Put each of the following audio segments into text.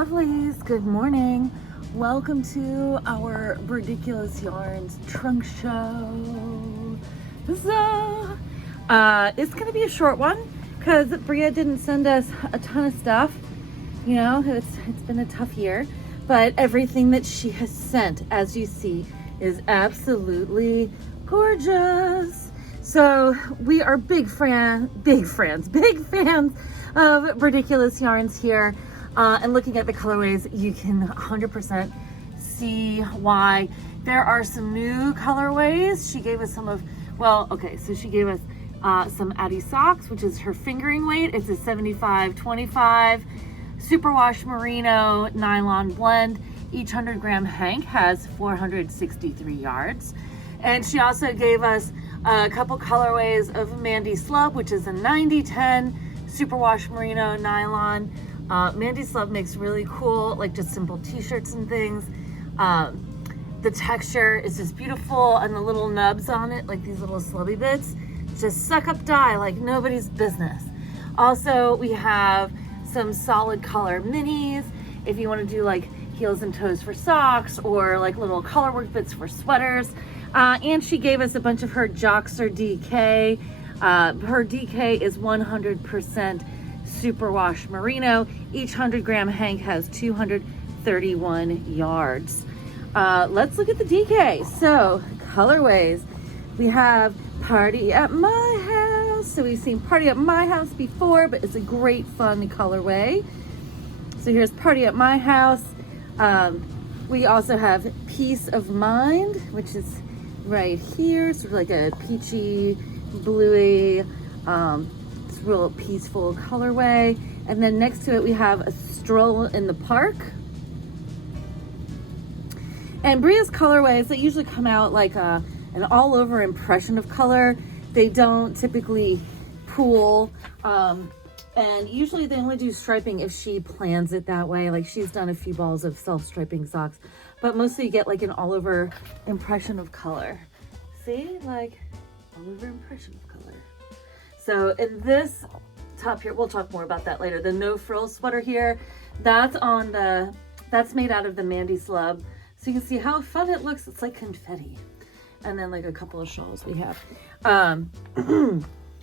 lovelies, good morning. Welcome to our Brediculous Yarns Trunk Show. So, it's gonna be a short one because Bria didn't send us a ton of stuff. You know, it's been a tough year, but everything that she has sent, as you see, is absolutely gorgeous. So we are big fans of Brediculous Yarns here. And looking at the colorways, you can 100% see why. There are some new colorways. She gave us some of, so she gave us some Addy socks, which is her fingering weight. It's a 75-25 superwash merino nylon blend. Each 100-gram hank has 463 yards. And she also gave us a couple colorways of Mandy Slub, which is a 90-10 superwash merino nylon. Mandy Slub makes really cool, like just simple t-shirts and things. The texture is just beautiful, and the little nubs on it, like these little slubby bits, just suck up dye like nobody's business. Also, we have some solid color minis if you want to do like heels and toes for socks or like little color work bits for sweaters. And she gave us a bunch of her Joxer DK. Her DK is 100% superwash merino. Each 100-gram hank has 231 yards. Let's look at the DK. So colorways, we have Party at My House. So we've seen Party at My House before, but it's a great fun colorway. So here's Party at My House. We also have Peace of Mind, which is right here, sort of like a peachy, bluey, real peaceful colorway. And then next to it we have a Stroll in the Park. And Bria's colorways, they usually come out like an all over impression of color. They don't typically pool, and usually they only do striping if she plans it that way. Like she's done a few balls of self-striping socks, but mostly you get like an all over impression of color. See, like all over impression of color. So in this top here, we'll talk more about that later. The no frill sweater here, that's made out of the Mandy Slub. So you can see how fun it looks. It's like confetti. And then like a couple of shawls we have.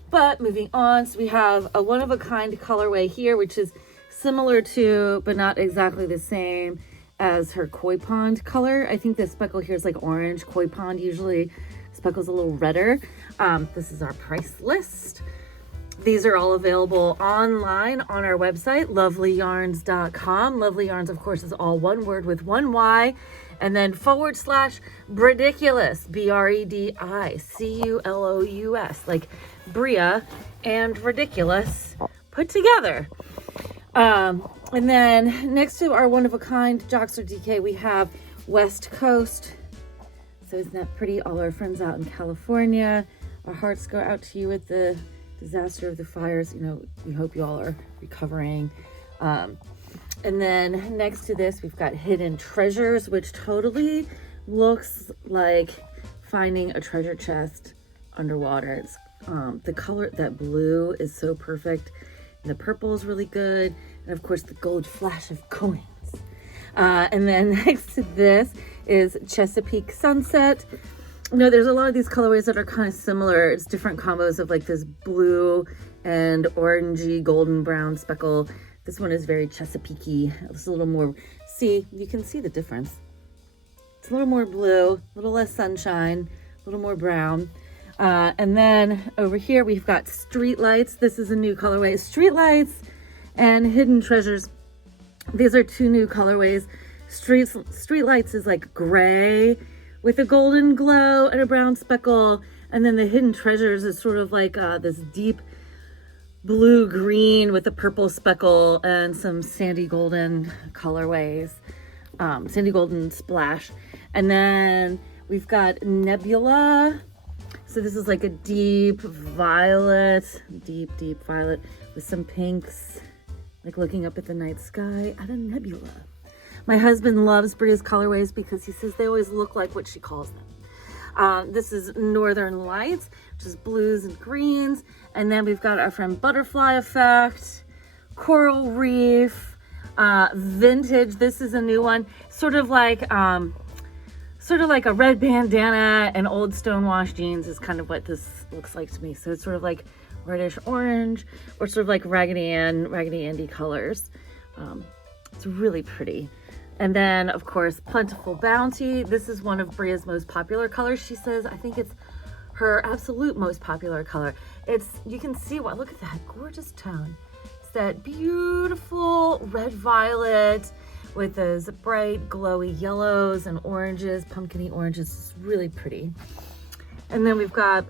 But moving on, so we have a one-of-a-kind colorway here, which is similar to, but not exactly the same as her koi pond color. I think the speckle here is like orange. Koi pond usually speckle's a little redder. This is our price list. These are all available online on our website, lovelyyarns.com. Lovely Yarns, of course, is all one word with one Y, and then /Brediculous, BREDICULOUS, like Bria and Ridiculous put together. And then next to our one-of-a-kind Joxer DK, we have West Coast. So isn't that pretty? All our friends out in California. Our hearts go out to you with the disaster of the fires. You know, we hope you all are recovering. And then next to this, we've got Hidden Treasures, which totally looks like finding a treasure chest underwater. It's the color, that blue is so perfect. And the purple is really good. And of course, the gold flash of coins. And then next to this is Chesapeake Sunset. You know, there's a lot of these colorways that are kind of similar. It's different combos of like this blue and orangey golden brown speckle. This one is very Chesapeake-y. It's a little more, see, you can see the difference. It's a little more blue, a little less sunshine, a little more brown. And then over here, we've got Streetlights. This is a new colorway. Streetlights and Hidden Treasures. These are two new colorways. Streetlights is like gray with a golden glow and a brown speckle. And then the Hidden Treasures is sort of like this deep blue-green with a purple speckle and some sandy golden colorways. Sandy golden splash. And then we've got Nebula. So this is like a deep violet with some pinks, like looking up at the night sky at a nebula. My husband loves Bria's colorways because he says they always look like what she calls them. This is Northern Lights, which is blues and greens. And then we've got our friend Butterfly Effect, Coral Reef, Vintage, this is a new one, sort of like a red bandana and old stonewashed jeans is kind of what this looks like to me. So it's sort of like reddish orange, or sort of like Raggedy Andy colors. It's really pretty. And then of course, Plentiful Bounty. This is one of Bria's most popular colors. She says, I think it's her absolute most popular color. You can see what, look at that gorgeous tone. It's that beautiful red violet with those bright glowy yellows and oranges, pumpkin-y oranges. It's really pretty. And then we've got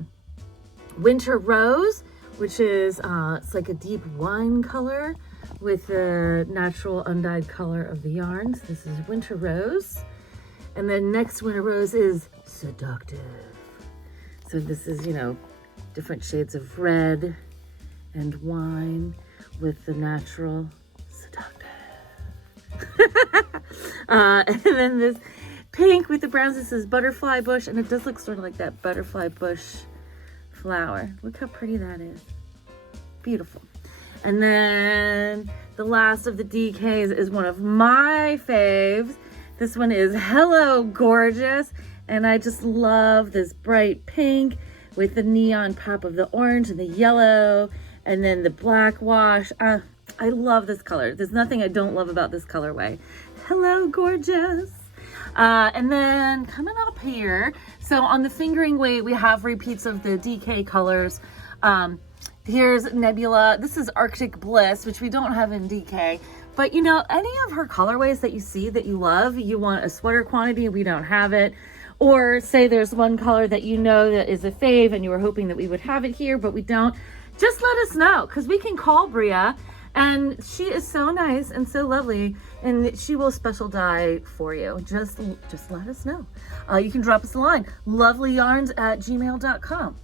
Winter Rose, which is it's like a deep wine color with the natural undyed color of the yarns. This is Winter Rose. And then next Winter Rose is Seductive. So this is, you know, different shades of red and wine with the natural Seductive. And then this pink with the browns, this is Butterfly Bush, and it does look sort of like that butterfly bush flower. Look how pretty that is. Beautiful. And then the last of the DKs is one of my faves. This one is Hello Gorgeous, and I just love this bright pink with the neon pop of the orange and the yellow, and then the black wash. I love this color. There's nothing I don't love about this colorway. Hello Gorgeous. And then coming up here, so on the fingering weight, we have repeats of the DK colors. Here's Nebula. This is Arctic Bliss, which we don't have in DK. But you know, any of her colorways that you see that you love, you want a sweater quantity, we don't have it. Or say there's one color that you know that is a fave and you were hoping that we would have it here, but we don't. Just let us know, because we can call Bria, and she is so nice and so lovely, and she will special dye for you. Just let us know. You can drop us a line, lovelyyarns@gmail.com.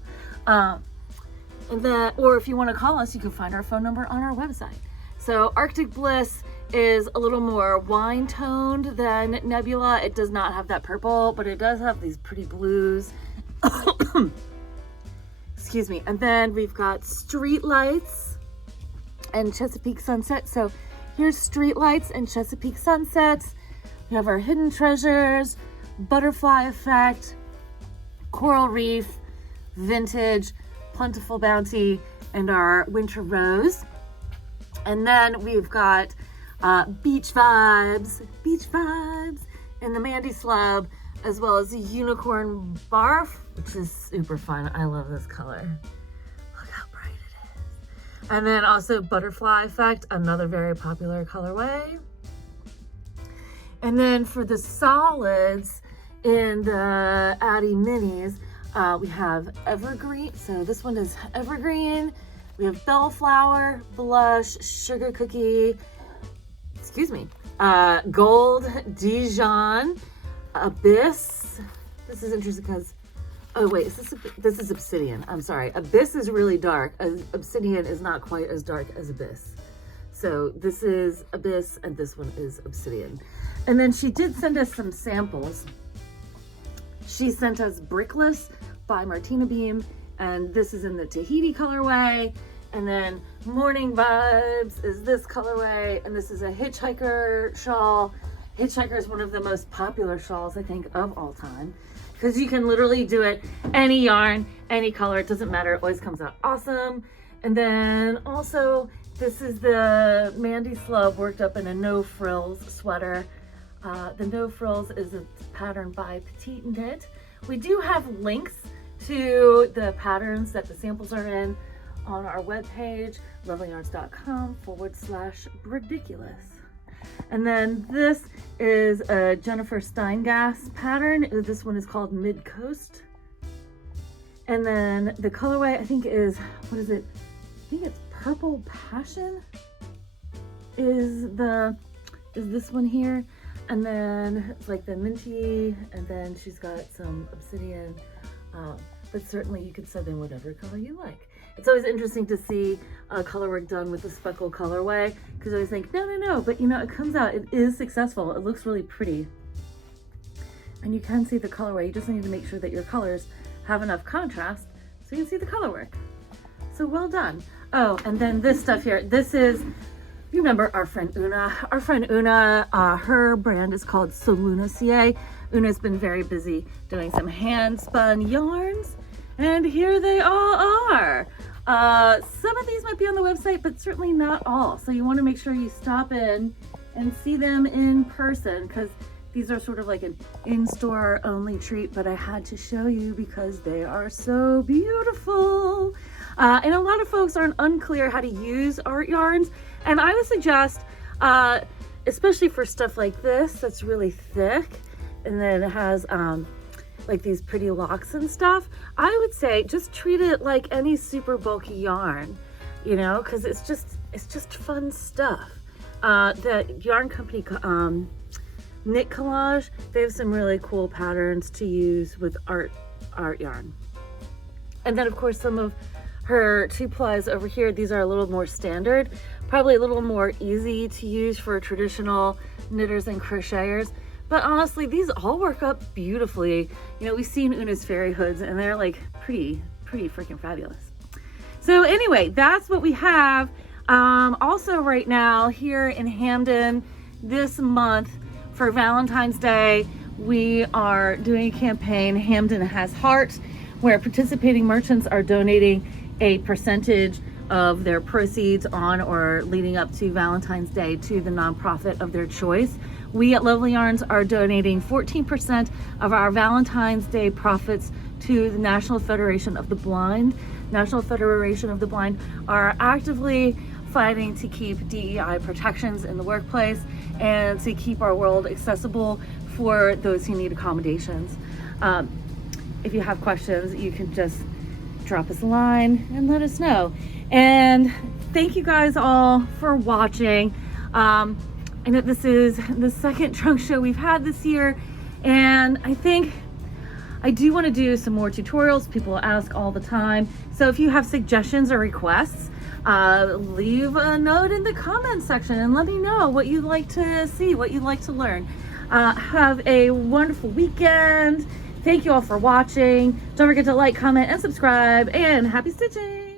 Or if you want to call us, you can find our phone number on our website. So Arctic Bliss is a little more wine toned than Nebula. It does not have that purple, but it does have these pretty blues. Excuse me. And then we've got Street Lights and Chesapeake Sunset. So here's Street Lights and Chesapeake Sunsets. We have our Hidden Treasures, Butterfly Effect, Coral Reef, Vintage, Plentiful Bounty, and our Winter Rose. And then we've got Beach Vibes in the Mandy Slub, as well as the Unicorn Barf, which is super fun. I love this color. Look how bright it is. And then also Butterfly Effect, another very popular colorway. And then for the solids in the Addie Minis, we have Evergreen. So this one is Evergreen. We have Bellflower, Blush, Sugar Cookie, Gold, Dijon, Abyss. This is interesting because, oh wait, this is Obsidian. I'm sorry. Abyss is really dark. Obsidian is not quite as dark as Abyss. So this is Abyss and this one is Obsidian. And then she did send us some samples. She sent us Brickless by Martina Beam, and this is in the Tahiti colorway. And then Morning Vibes is this colorway, and this is a Hitchhiker shawl. Hitchhiker is one of the most popular shawls, I think, of all time, because you can literally do it any yarn, any color, it doesn't matter, it always comes out awesome. And then also, this is the Mandy Slub worked up in a No Frills sweater. The No Frills is a pattern by Petite Knit. We do have links to the patterns that the samples are in on our webpage, lovelyyarns.com/Brediculous. And then this is a Jennifer Steingass pattern. This one is called Mid Coast. And then the colorway, I think is, what is it? I think it's Purple Passion is this one here. And then it's like the minty, and then she's got some obsidian, but certainly you could send in whatever color you like. It's always interesting to see color work done with a speckle colorway, because I always think, no, but you know, it comes out, it is successful, it looks really pretty. And you can see the colorway, you just need to make sure that your colors have enough contrast so you can see the color work. So well done. Oh, and then this stuff here, this is You remember our friend Una? Our friend Una, her brand is called Solunaceae. Una's been very busy doing some hand spun yarns, and here they all are. Some of these might be on the website, but certainly not all. So you want to make sure you stop in and see them in person, because these are sort of like an in-store only treat, but I had to show you because they are so beautiful. And a lot of folks are unclear how to use art yarns, and I would suggest, especially for stuff like this that's really thick, and then it has like these pretty locks and stuff, I would say just treat it like any super bulky yarn, you know, because it's just fun stuff. The yarn company Knit Collage, they have some really cool patterns to use with art yarn. And then of course some of her 2-plies over here, these are a little more standard, probably a little more easy to use for traditional knitters and crocheters. But honestly, these all work up beautifully. You know, we've seen Una's fairy hoods and they're like pretty freaking fabulous. So anyway, that's what we have. Also right now here in Hampden this month for Valentine's Day, we are doing a campaign, Hampden Has Heart, where participating merchants are donating a percentage of their proceeds on or leading up to Valentine's Day to the nonprofit of their choice. We at Lovely Yarns are donating 14% of our Valentine's Day profits to the National Federation of the Blind. National Federation of the Blind are actively fighting to keep DEI protections in the workplace and to keep our world accessible for those who need accommodations. If you have questions, you can just drop us a line and let us know. And thank you guys all for watching. I know this is the second trunk show we've had this year, and I think I do want to do some more tutorials. People ask all the time. So if you have suggestions or requests, leave a note in the comment section and let me know what you'd like to see, what you'd like to learn. Have a wonderful weekend. Thank you all for watching. Don't forget to like, comment, and subscribe, and happy stitching.